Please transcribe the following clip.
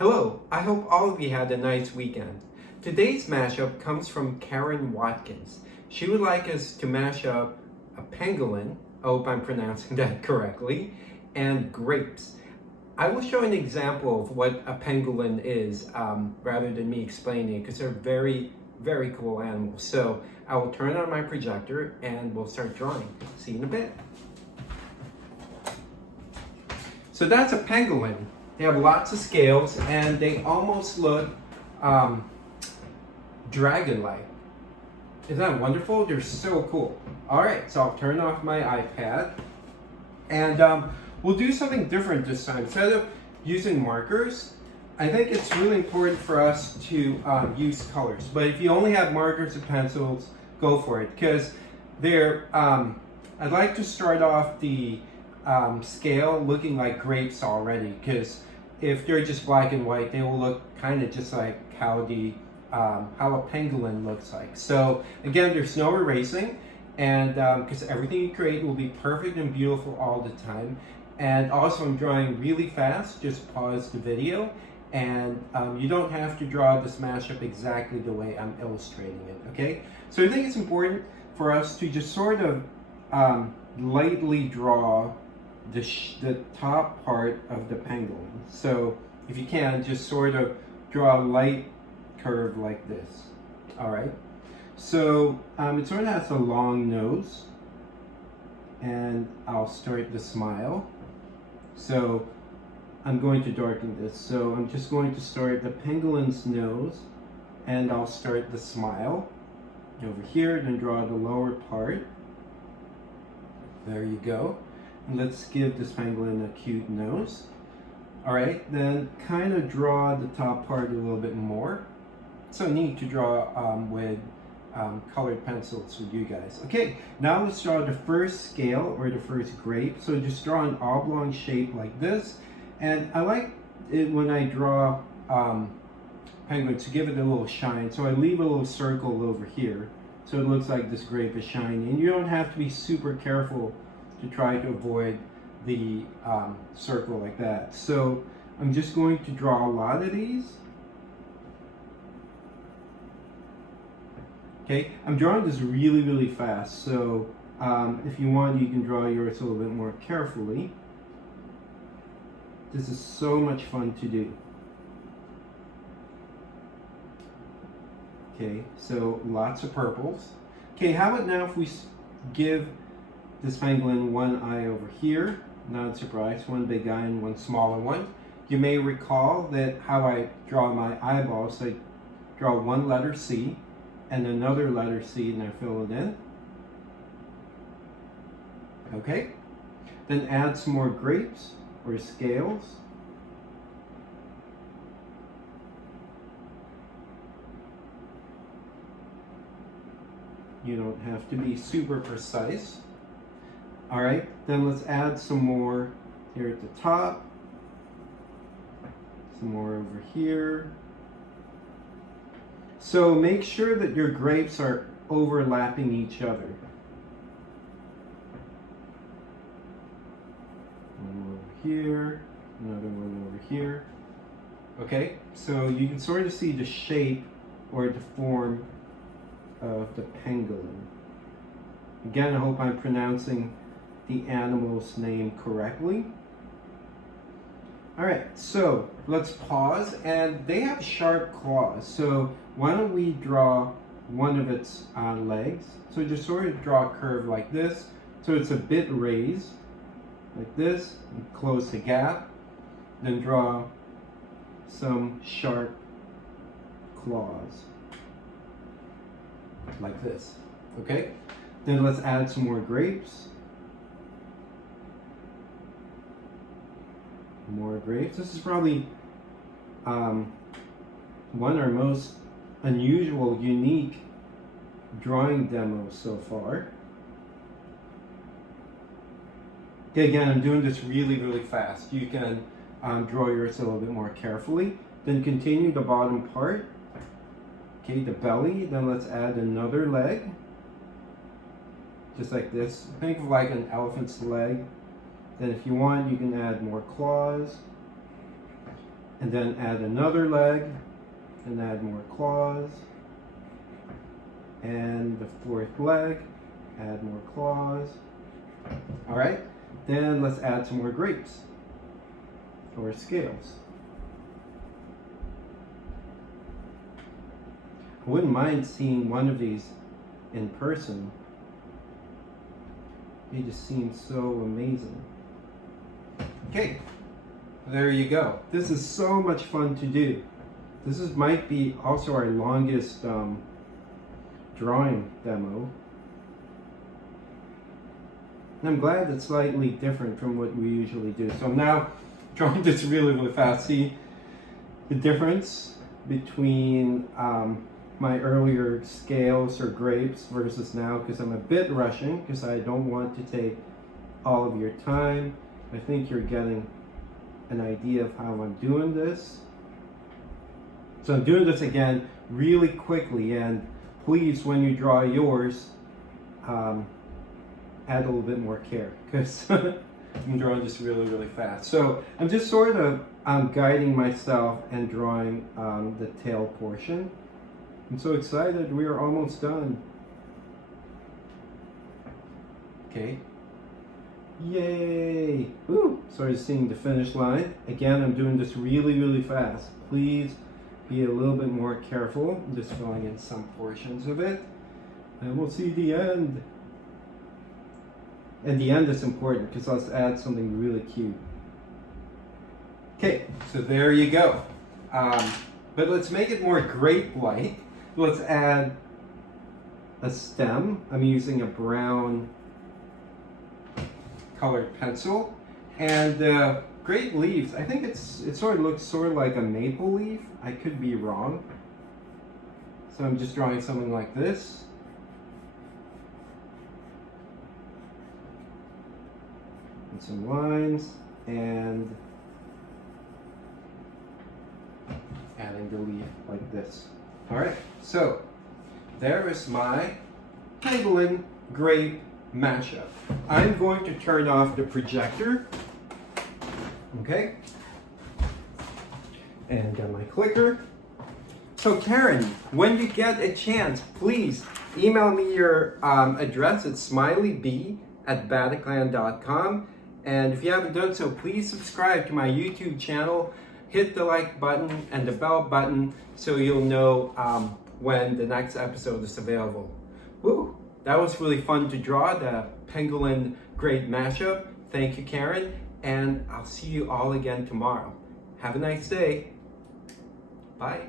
Hello, I hope all of you had a nice weekend. Today's mashup comes from Karen Watkins. She would like us to mash up a pangolin, I hope I'm pronouncing that correctly, and grapes. I will show an example of what a pangolin is rather than me explaining it because they're very, very cool animals. So I will turn on my projector and we'll start drawing. See you in a bit. So that's a pangolin. They have lots of scales and they almost look dragon-like. Isn't that wonderful? They're so cool. All right, so I'll turn off my iPad and we'll do something different this time. Instead of using markers, I think it's really important for us to use colors. But if you only have markers and pencils, go for it because they're, I'd like to start off the scale looking like grapes already, because if they're just black and white, they will look kind of just like how a pangolin looks like. So again, there's no erasing, and because everything you create will be perfect and beautiful all the time. And also, I'm drawing really fast. Just pause the video, and you don't have to draw this mashup exactly the way I'm illustrating it. Okay? So I think it's important for us to just sort of lightly draw the top part of the pangolin. So if you can, just sort of draw a light curve like this. All right. So it sort of has a long nose, and I'll start the smile. So I'm going to darken this. So I'm just going to start the pangolin's nose, and I'll start the smile over here, then draw the lower part. There you go. And let's give this pangolin a cute nose. All right, then kind of draw the top part a little bit more. It's so neat to draw with colored pencils with you guys. Okay, now let's draw the first scale or the first grape. So just draw an oblong shape like this. And I like it when I draw penguins to give it a little shine. So I leave a little circle over here so it looks like this grape is shiny. And you don't have to be super careful to try to avoid the circle like that. So I'm just going to draw a lot of these. Okay, I'm drawing this really, really fast. So if you want, you can draw yours a little bit more carefully. This is so much fun to do. Okay, so lots of purples. Okay, how about now if we give this pangolin one eye over here, not a surprise, one big eye and one smaller one. You may recall that how I draw my eyeballs, I draw one letter C and another letter C and I fill it in. Okay, then add some more grapes or scales. You don't have to be super precise. All right, then let's add some more here at the top. Some more over here. So make sure that your grapes are overlapping each other. One over here, another one over here. Okay, so you can sort of see the shape or the form of the pangolin. Again, I hope I'm pronouncing the animal's name correctly. All right, so let's pause, and they have sharp claws. So why don't we draw one of its legs? So just sort of draw a curve like this. So it's a bit raised, like this, and close the gap. Then draw some sharp claws, like this, okay? Then let's add some more grapes. More grapes. This is probably one of our most unusual, unique drawing demos so far. Okay, again, I'm doing this really, really fast. You can draw yours a little bit more carefully. Then continue the bottom part. Okay, the belly. Then let's add another leg. Just like this. Think of like an elephant's leg. Then if you want, you can add more claws. And then add another leg, and add more claws. And the fourth leg, add more claws. All right, then let's add some more grapes or scales. I wouldn't mind seeing one of these in person. They just seem so amazing. Okay, there you go. This is so much fun to do. Might be also our longest drawing demo. And I'm glad it's slightly different from what we usually do. So I'm now drawing this really, really fast. See the difference between my earlier scales or grapes versus now, because I'm a bit rushing because I don't want to take all of your time. I think you're getting an idea of how I'm doing this. So I'm doing this again really quickly, and please, when you draw yours, add a little bit more care, because I'm drawing just really, really fast. So I'm just sort of guiding myself and drawing the tail portion. I'm so excited, we are almost done. Okay. Yay! Woo! Started seeing the finish line. Again, I'm doing this really, really fast. Please be a little bit more careful. I'm just filling in some portions of it. And we'll see the end. And the end is important because let's add something really cute. Okay, so there you go. But let's make it more grape-like. Let's add a stem. I'm using a brown colored pencil. And grape leaves, I think it sort of looks sort of like a maple leaf. I could be wrong. So I'm just drawing something like this. And some lines, and adding the leaf like this. All right, so there is my pangolin grape mashup. I'm going to turn off the projector, okay? And get my clicker. So Karen, when you get a chance, please email me your address. It's smileyb@bataclan.com. And if you haven't done so, please subscribe to my YouTube channel. Hit the like button and the bell button so you'll know when the next episode is available. Woo! That was really fun to draw, the pangolin grape mashup. Thank you, Karen, and I'll see you all again tomorrow. Have a nice day. Bye.